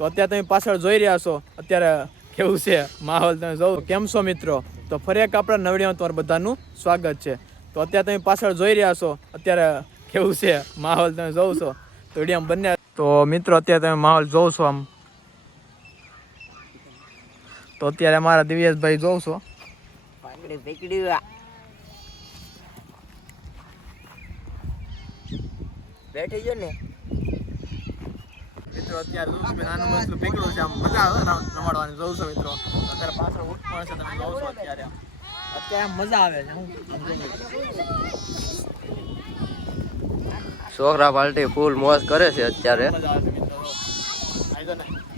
તો અત્યારે તમે પાછળ જોઈ રહ્યા છો અત્યારે કેવું છે માહોલ તમે જોવો કેમ છો મિત્રો તો ફરી એક આપણા નવડીમાં તમારું બધાનું સ્વાગત છે તો અત્યારે તમે પાછળ જોઈ રહ્યા છો અત્યારે કેવું છે માહોલ તમે જોવો છો તો વિડીયો બંને તો મિત્રો અત્યારે તમે માહોલ જોવો છો આમ તો અત્યારે અમારા દિવ્યેશભાઈ જોવો છો બેઠી જો ને મિત્રો અત્યારે જોઉં છું નાનું મસ્તું પીકડું છે આમ મજા આવે રમાડવાની જોઉં છું મિત્રો અત્યારે પાછળ ઊંટ પણ છે તમે જોઉં છો અત્યારે આમ મજા આવે છે છોકરા પાર્ટી ફૂલ મોજ કરે છે અત્યારે મજા આવે છે મિત્રો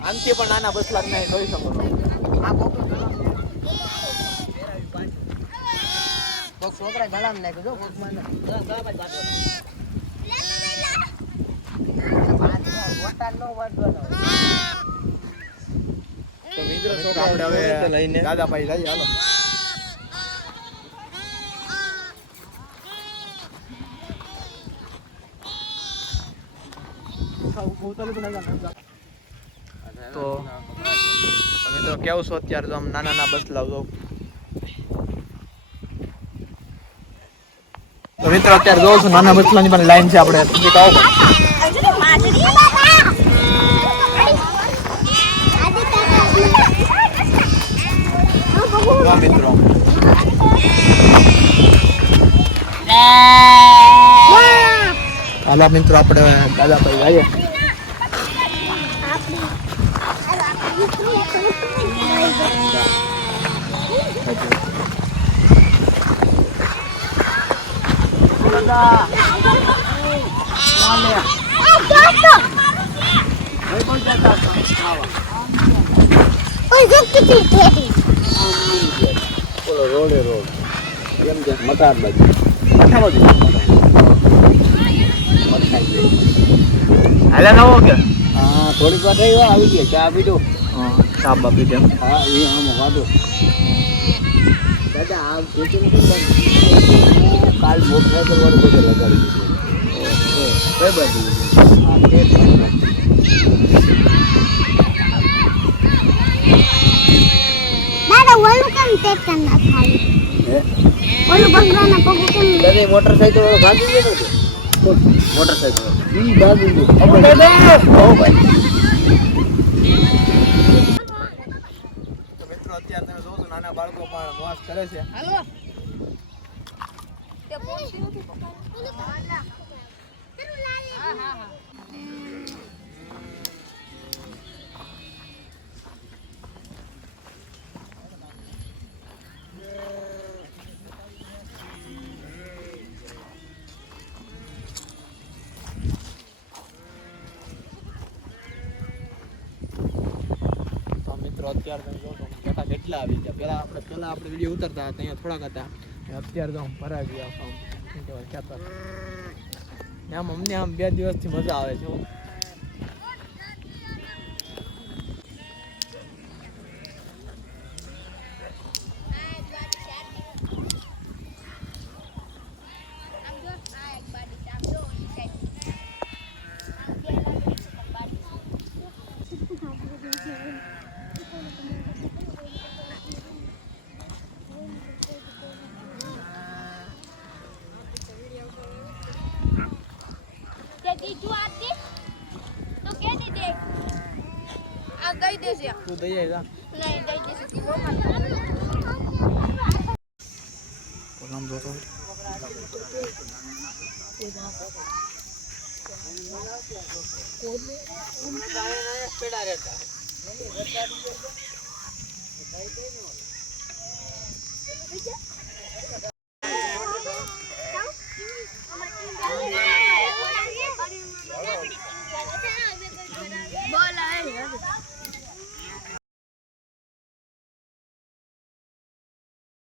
આનથી પણ નાના બસલા તમે જોઈ શકો છો છોકરા ગળામ નાખ્યો જો તો મિત્રો છોકરા આપણે હવે લઈને દાદાભાઈ જઈએ હાલો તો મિત્રો કેવું છો અત્યારે તો આમ નાના બસલા જો તો મિત્રો અત્યારે જોઉં છું નાના બસલાની પણ લાઈન છે આપણે મિત્રો હાલો મિત્રો આપણે દાદાભાઈ જઈએ રોડ એમ છે મકાન બાજુ હાલે નવો કે હા થોડીક વાર રહી આવી ગયા ચા પીધું ચા બાપી કેમ હા એ આમ વાંધો દાદા આ ખેતી કાલ મોટરસાઇકલ વાળું બધે લગાડી દીધું કઈ બાજુ હા તે દાદા ઓલું કેમ ટેક્ટર ના ખાલી ઓલું બગડાના પગ કેમ દાદા મોટરસાઇકલ વાળો ભાગી ગયો ને મોટરસાઇકલ ઈ ભાગી ગયો ઓ ભાઈ તો મિત્રો અત્યારે તમે જોવો છો નાના બાળકો પણ મોજ કરે છે હાલો તે પોસ્ટ નથી પકડવા હા અત્યારે તમે જોશો બેટા કેટલા આવી ગયા પેલા આપણે વિડીયો ઉતરતા હતા અહીંયા થોડાક હતા અત્યારે તો આમ ભરાઈ ગયા આમ શું કહેવાય ખેતર આમ અમને આમ 2 દિવસથી મજા આવે છે તું દઈ આવી જા નહીં દઈ દેશે નામ જોતો પેડા રહેતા